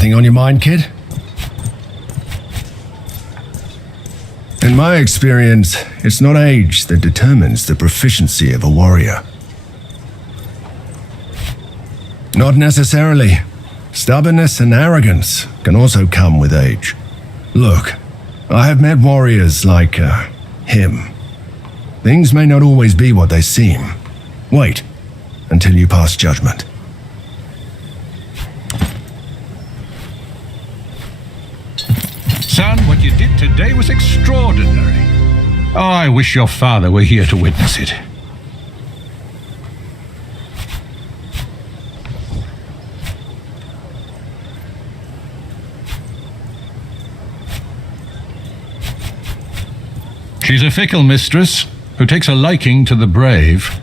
Something on your mind, kid? In my experience, it's not age that determines the proficiency of a warrior. Not necessarily. Stubbornness and arrogance can also come with age. Look, I have met warriors like, him. Things may not always be what they seem. Wait until you pass judgment. Son, what you did today was extraordinary. Oh, I wish your father were here to witness it. She's a fickle mistress who takes a liking to the brave.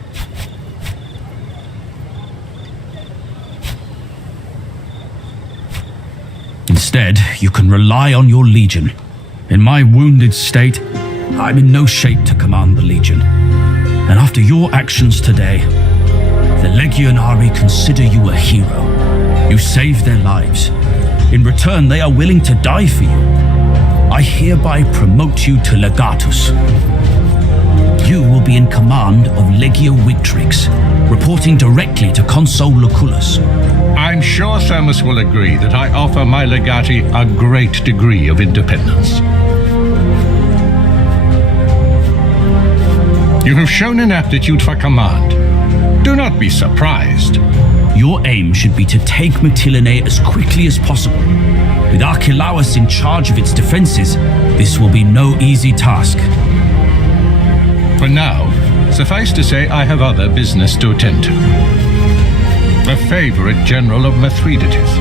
Instead, you can rely on your legion. In my wounded state, I'm in no shape to command the legion. And after your actions today, the Legionari consider you a hero. You saved their lives. In return, they are willing to die for you. I hereby promote you to Legatus. You will be in command of Legio Victrix, reporting directly to Consul Lucullus. I'm sure Thermus will agree that I offer my legati a great degree of independence. You have shown an aptitude for command. Do not be surprised. Your aim should be to take Mytilene as quickly as possible. With Archelaus in charge of its defenses, this will be no easy task. For now, suffice to say I have other business to attend to. The favorite general of Mithridates,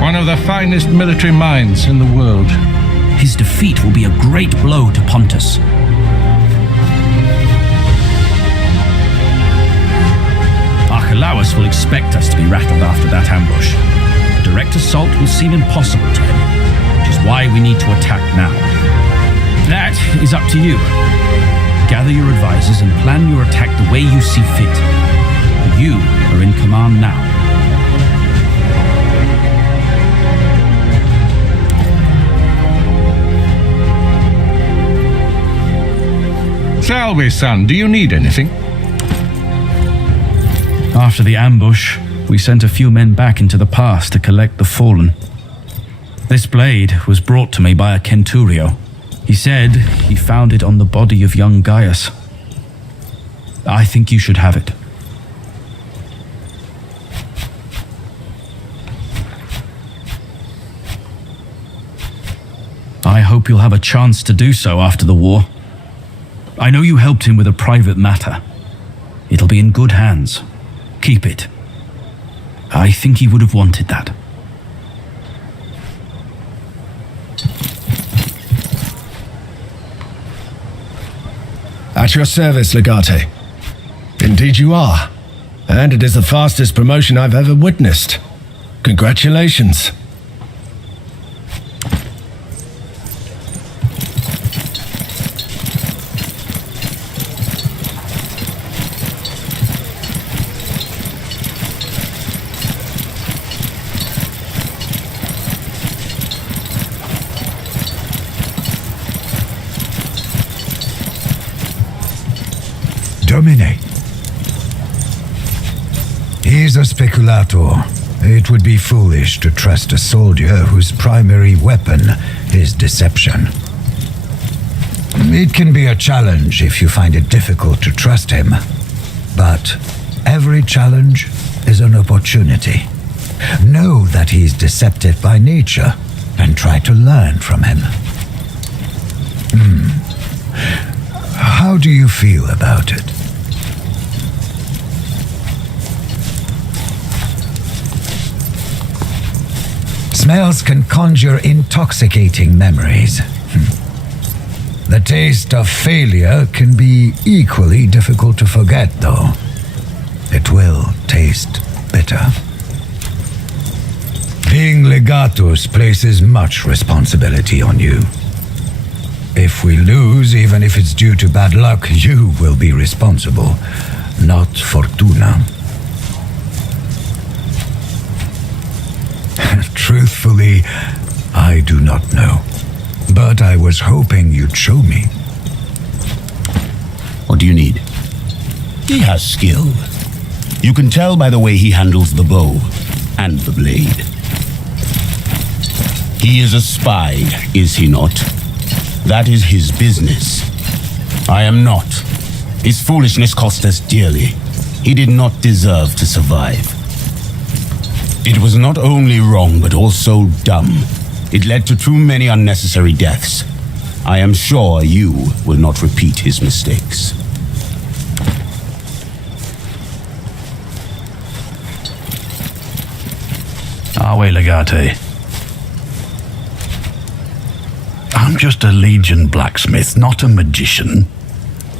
one of the finest military minds in the world. His defeat will be a great blow to Pontus. Archelaus will expect us to be rattled after that ambush. A direct assault will seem impossible to him, which is why we need to attack now. That is up to you. Gather your advisors and plan your attack the way you see fit. You are in command now. Salve, son, do you need anything? After the ambush, we sent a few men back into the pass to collect the fallen. This blade was brought to me by a Centurio. He said he found it on the body of young Gaius. I think you should have it. I hope you'll have a chance to do so after the war. I know you helped him with a private matter. It'll be in good hands. Keep it. I think he would have wanted that. At your service, Legate. Indeed you are. And it is the fastest promotion I've ever witnessed. Congratulations. Domine. He's a speculator. It would be foolish to trust a soldier whose primary weapon is deception. It can be a challenge if you find it difficult to trust him. But every challenge is an opportunity. Know that he's deceptive by nature and try to learn from him. How do you feel about it? Smells can conjure intoxicating memories. The taste of failure can be equally difficult to forget, though. It will taste bitter. Being legatus places much responsibility on you. If we lose, even if it's due to bad luck, you will be responsible, not Fortuna. Truthfully, I do not know. But I was hoping you'd show me. What do you need? He has skill. You can tell by the way he handles the bow and the blade. He is a spy, is he not? That is his business. I am not. His foolishness cost us dearly. He did not deserve to survive. It was not only wrong, but also dumb. It led to too many unnecessary deaths. I am sure you will not repeat his mistakes. Awe Legate. I'm just a Legion blacksmith, not a magician.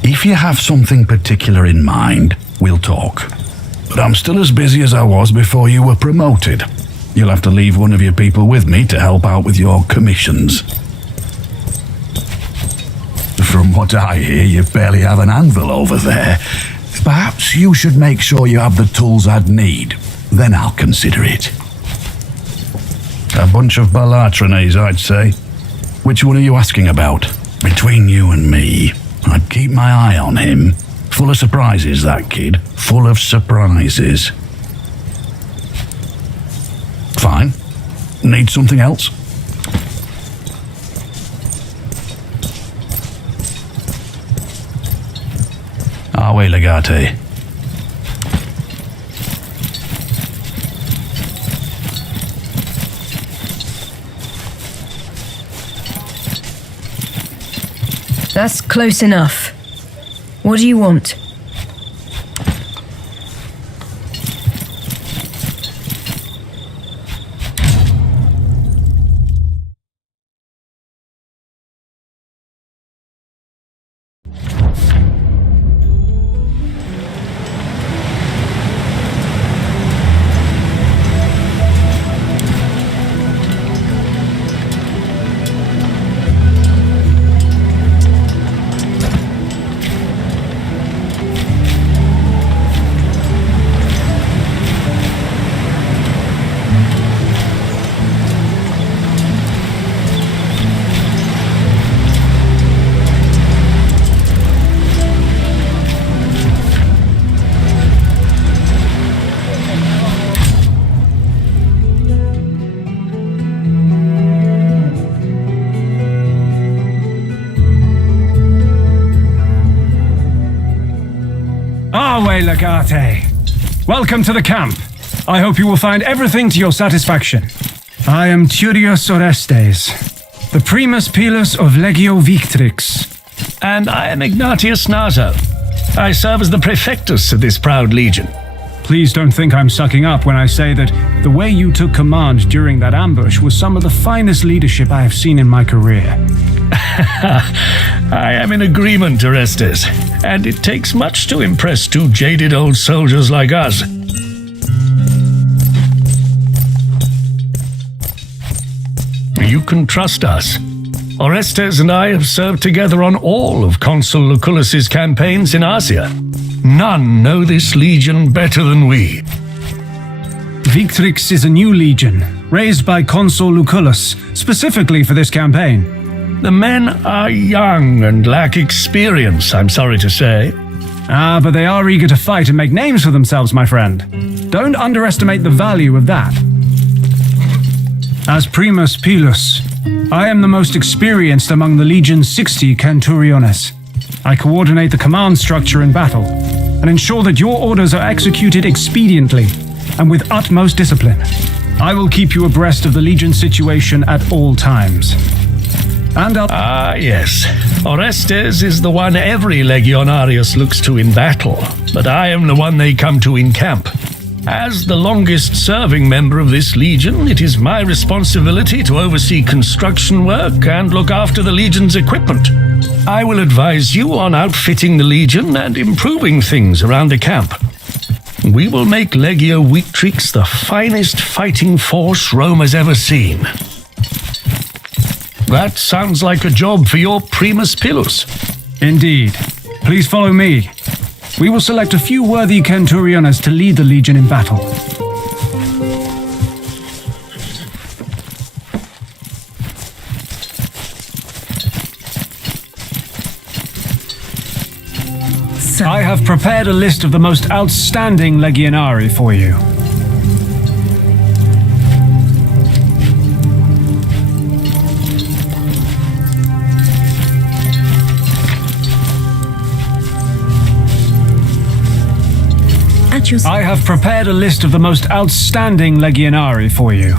If you have something particular in mind, we'll talk. But I'm still as busy as I was before you were promoted. You'll have to leave one of your people with me to help out with your commissions. From what I hear, you barely have an anvil over there. Perhaps you should make sure you have the tools I'd need. Then I'll consider it. A bunch of Pt.3, I'd say. Which one are you asking about? Between you and me, I'd keep my eye on him. Full of surprises, that kid. Full of surprises. Fine. Need something else? Awe Legate. That's close enough. What do you want? Awe Legate. Welcome to the camp. I hope you will find everything to your satisfaction. I am Turius Orestes, the Primus Pilus of Legio Victrix. And I am Ignatius Naso. I serve as the Praefectus of this proud legion. Please don't think I'm sucking up when I say that the way you took command during that ambush was some of the finest leadership I have seen in my career. I am in agreement, Orestes, and it takes much to impress two jaded old soldiers like us. You can trust us. Orestes and I have served together on all of Consul Lucullus's campaigns in Asia. None know this legion better than we. Victrix is a new legion, raised by Consul Lucullus, specifically for this campaign. The men are young and lack experience, I'm sorry to say. But they are eager to fight and make names for themselves, my friend. Don't underestimate the value of that. As Primus Pilus, I am the most experienced among the Legion's 60 Centuriones. I coordinate the command structure in battle and ensure that your orders are executed expediently and with utmost discipline. I will keep you abreast of the Legion's situation at all times. And I'll... yes. Orestes is the one every Legionarius looks to in battle, but I am the one they come to in camp. As the longest-serving member of this legion, it is my responsibility to oversee construction work and look after the legion's equipment. I will advise you on outfitting the legion and improving things around the camp. We will make Legio Victrix the finest fighting force Rome has ever seen. That sounds like a job for your Primus Pilus. Indeed. Please follow me. We will select a few worthy Centuriones to lead the Legion in battle. I have prepared a list of the most outstanding legionari for you. I have prepared a list of the most outstanding legionari for you.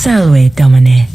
Salve, Domine.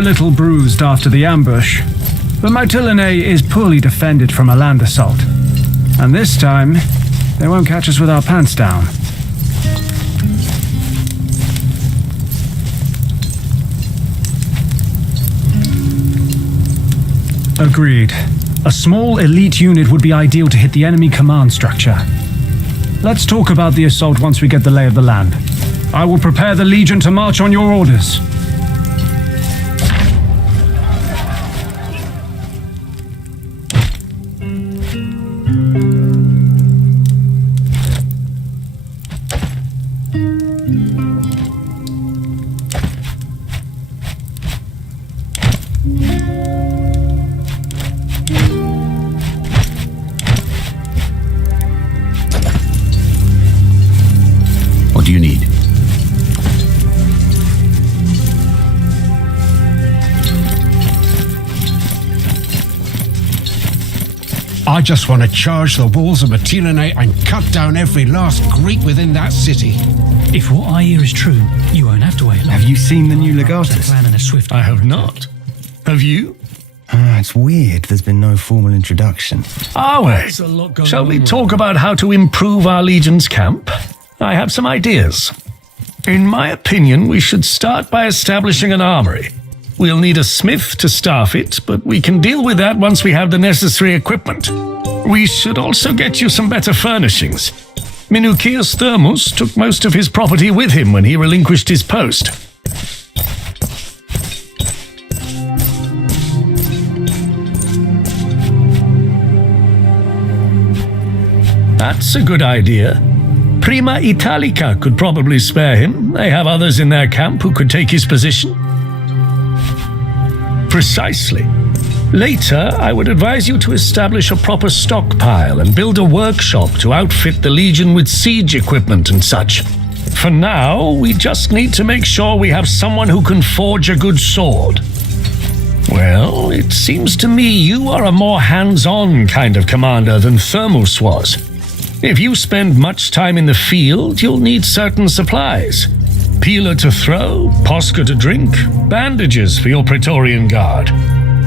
a little bruised after the ambush, but Mytilene is poorly defended from a land assault. And this time, they won't catch us with our pants down. Agreed. A small elite unit would be ideal to hit the enemy command structure. Let's talk about the assault once we get the lay of the land. I will prepare the Legion to march on your orders. What do you need? I just want to charge the walls of Mytilene and cut down every last Greek within that city. If what I hear is true, you won't have to wait long. Have you seen the new legatus? I have not. Have you? It's weird there's been no formal introduction. Wait. Shall we talk about how to improve our Legion's camp? I have some ideas. In my opinion, we should start by establishing an armory. We'll need a smith to staff it, but we can deal with that once we have the necessary equipment. We should also get you some better furnishings. Minucius Thermus took most of his property with him when he relinquished his post. That's a good idea. Prima Italica could probably spare him. They have others in their camp who could take his position. Precisely. Later, I would advise you to establish a proper stockpile and build a workshop to outfit the Legion with siege equipment and such. For now, we just need to make sure we have someone who can forge a good sword. Well, it seems to me you are a more hands-on kind of commander than Thermus was. If you spend much time in the field, you'll need certain supplies. Peeler to throw, posca to drink, bandages for your Praetorian guard.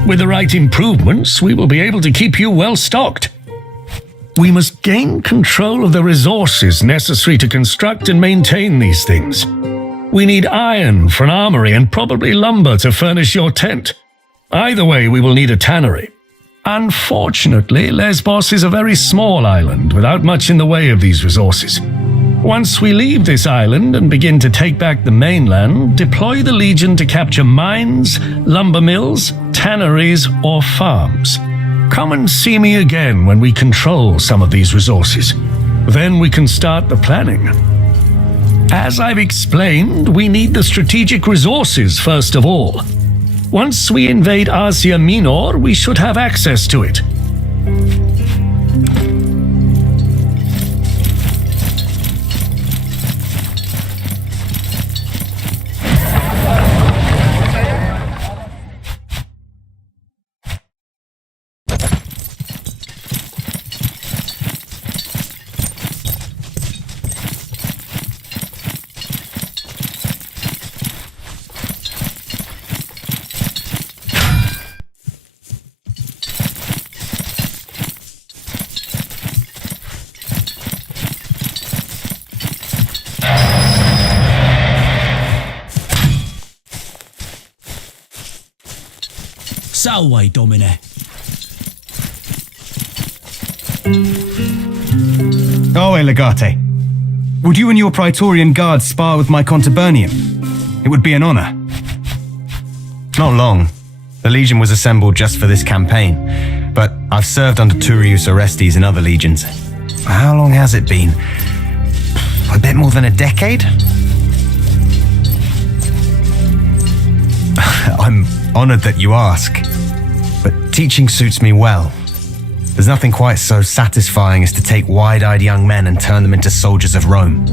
With the right improvements, we will be able to keep you well stocked. We must gain control of the resources necessary to construct and maintain these things. We need iron for an armory and probably lumber to furnish your tent. Either way, we will need a tannery. Unfortunately, Lesbos is a very small island without much in the way of these resources. Once we leave this island and begin to take back the mainland, deploy the Legion to capture mines, lumber mills, tanneries, or farms. Come and see me again when we control some of these resources. Then we can start the planning. As I've explained, we need the strategic resources first of all. Once we invade Asia Minor, we should have access to it. Salve, Domine. Oh, Legate. Would you and your Praetorian guards spar with my Contubernium? It would be an honor. Not long. The Legion was assembled just for this campaign, but I've served under Turius Orestes in other legions. How long has it been? A bit more than a decade? I'm honored that you ask, but teaching suits me well. There's nothing quite so satisfying as to take wide-eyed young men and turn them into soldiers of Rome.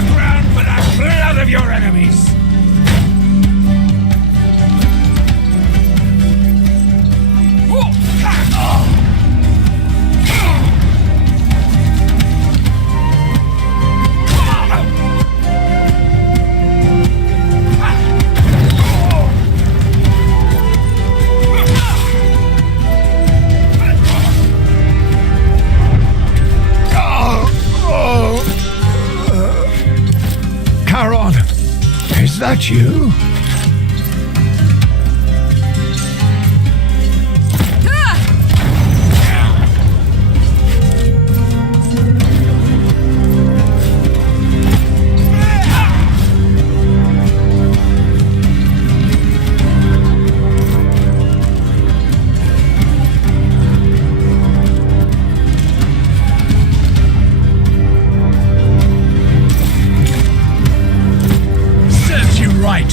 the ground for the blood of your enemies! Charon, is that you? Serves you right!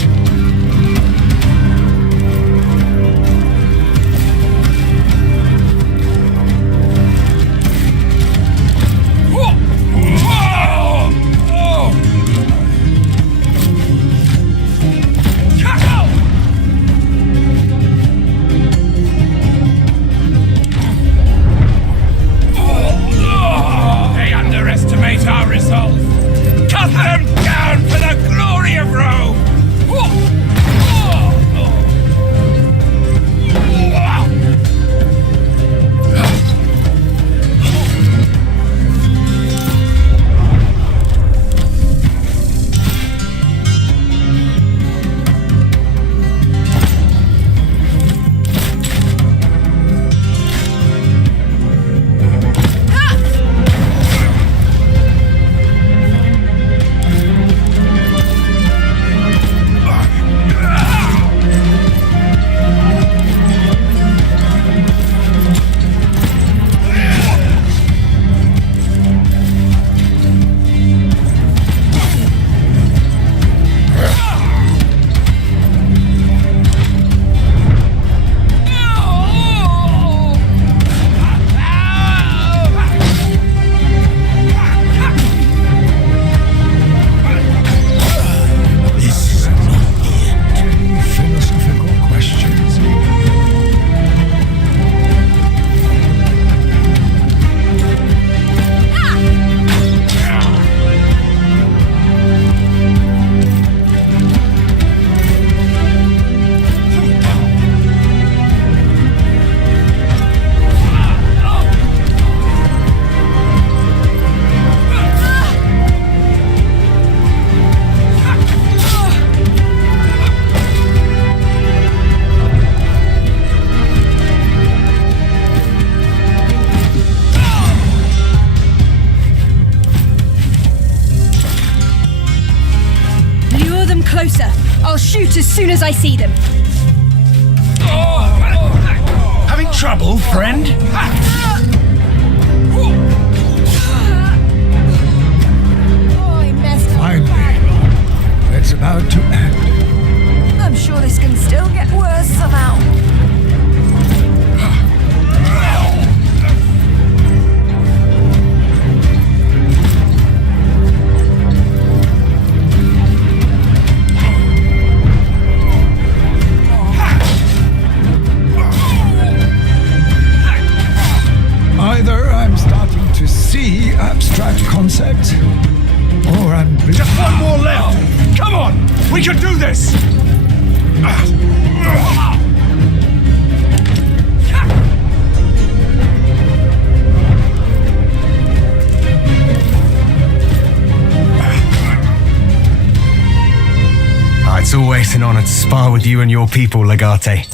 They underestimate our resolve. Cut them down for the glory of Rome! Philosophical questions. Lure them closer. I'll shoot as soon as I see them. Having trouble, friend? Oh, I messed up. Finally, it's about to end. I'm sure this can still get worse somehow. Either I'm starting to see abstract concepts, or I'm... Just one more left! Come on! We can do this! It's always an honor to spar with you and your people, Legate.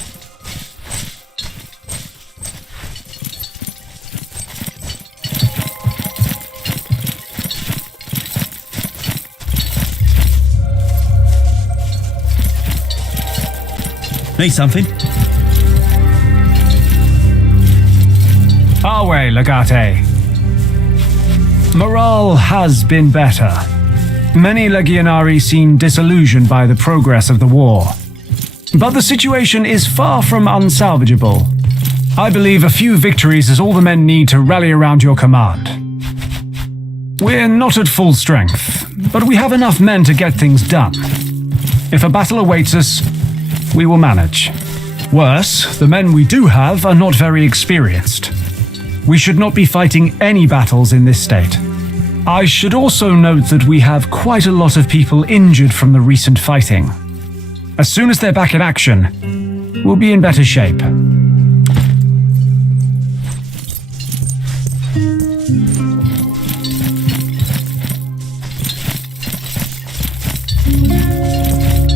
Need something? Our way, Legate. Morale has been better. Many Legionari seem disillusioned by the progress of the war. But the situation is far from unsalvageable. I believe a few victories is all the men need to rally around your command. We're not at full strength, but we have enough men to get things done. If a battle awaits us, we will manage. Worse, the men we do have are not very experienced. We should not be fighting any battles in this state. I should also note that we have quite a lot of people injured from the recent fighting. As soon as they're back in action, we'll be in better shape.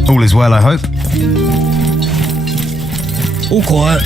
All is well, I hope. All quiet.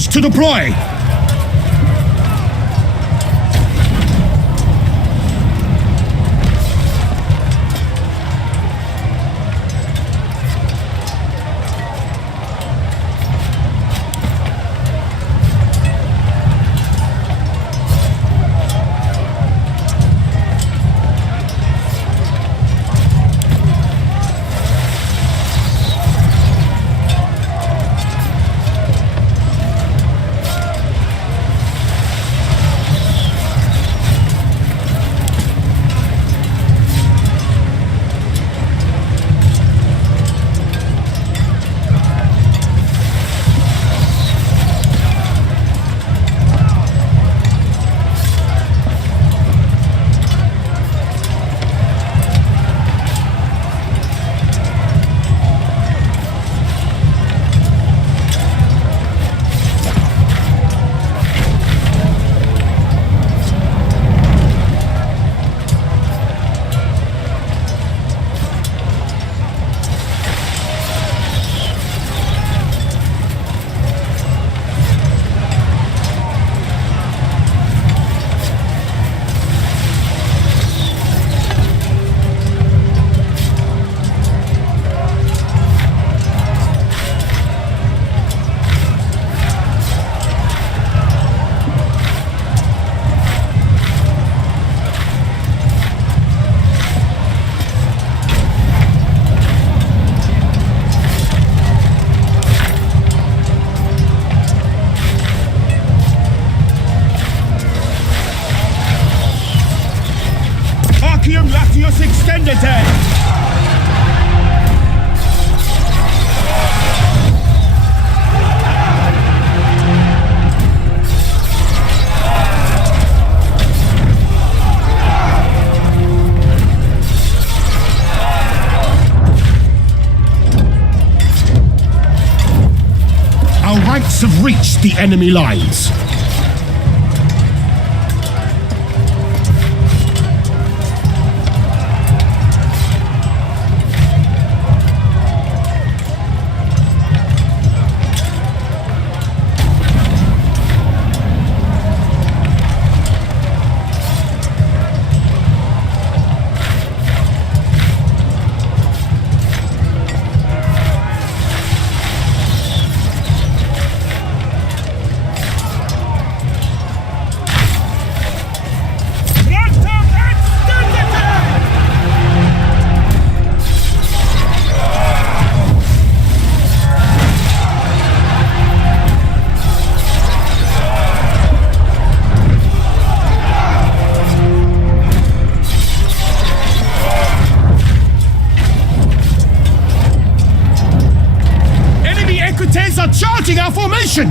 Orders to deploy! Latius Extendite! Our ranks have reached the enemy lines. Are charging our formation!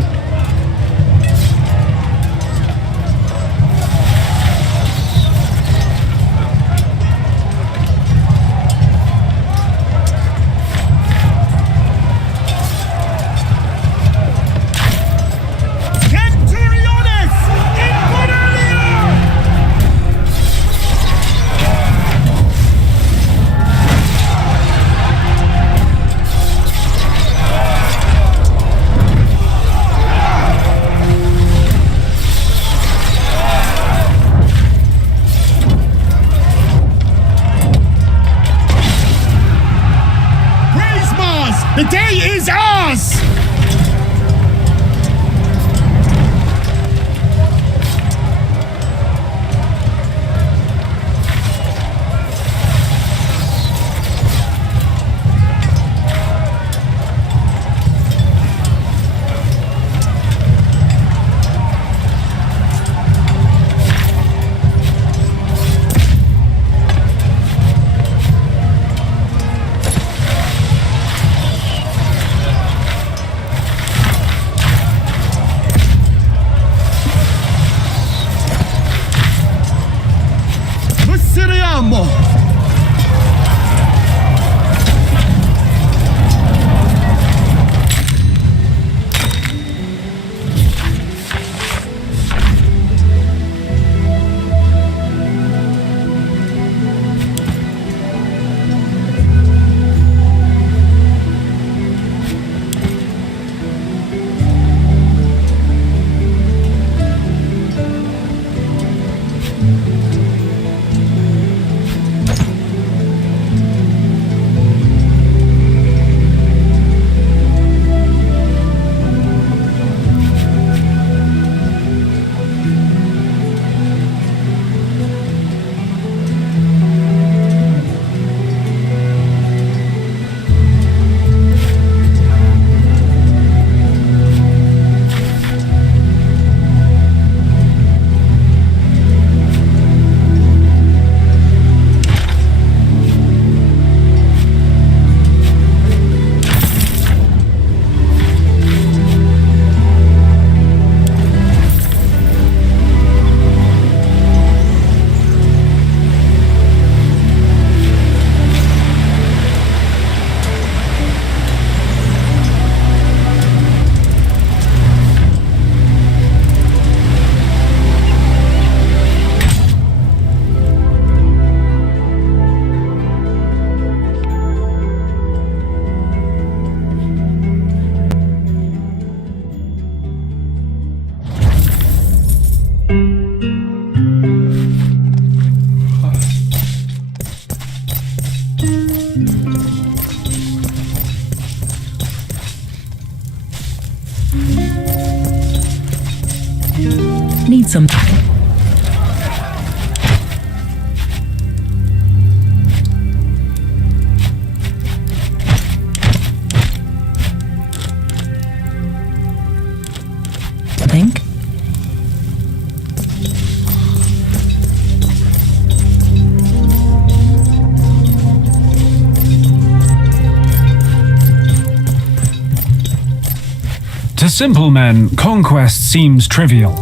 To simple men, conquest seems trivial.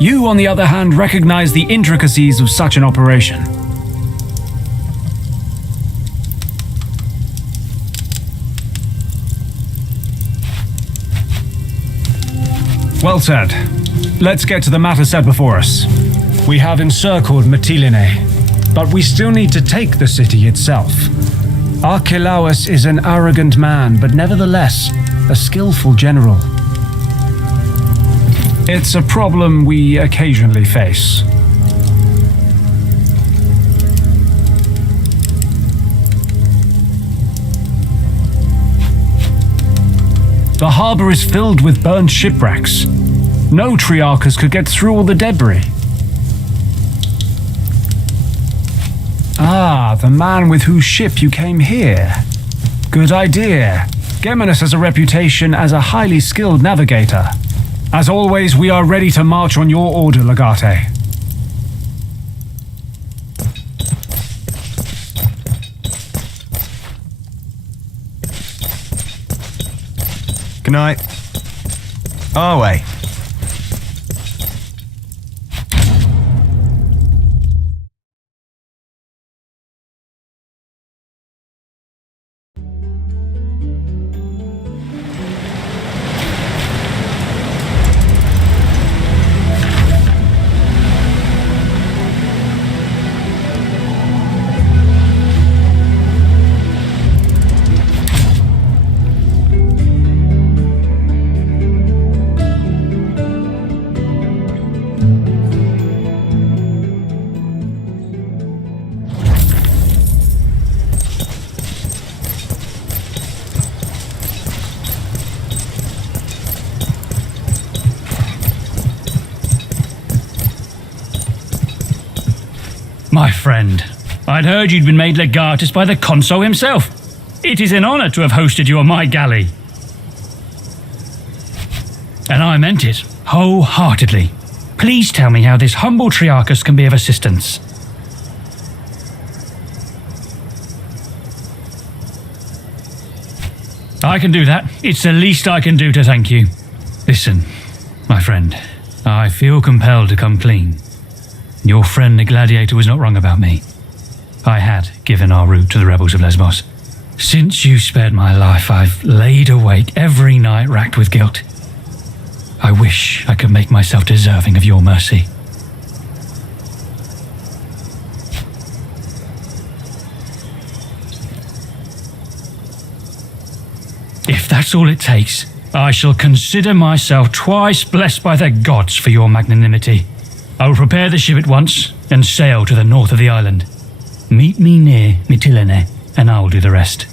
You, on the other hand, recognize the intricacies of such an operation. Well said. Let's get to the matter set before us. We have encircled Mytilene, but we still need to take the city itself. Archelaus is an arrogant man, but nevertheless, a skillful general. It's a problem we occasionally face. The harbor is filled with burned shipwrecks. No Triarchus could get through all the debris. Ah, the man with whose ship you came here. Good idea. Geminus has a reputation as a highly skilled navigator. As always, we are ready to march on your order, Legate. Good night. Our way. My friend, I'd heard you'd been made legatus by the consul himself. It is an honor to have hosted you on my galley. And I meant it, wholeheartedly. Please tell me how this humble Triarchus can be of assistance. I can do that. It's the least I can do to thank you. Listen, my friend, I feel compelled to come clean. Your friend the gladiator was not wrong about me. I had given our route to the rebels of Lesbos. Since you spared my life, I've laid awake every night racked with guilt. I wish I could make myself deserving of your mercy. If that's all it takes, I shall consider myself twice blessed by the gods for your magnanimity. I will prepare the ship at once and sail to the north of the island. Meet me near Mytilene, and I will do the rest.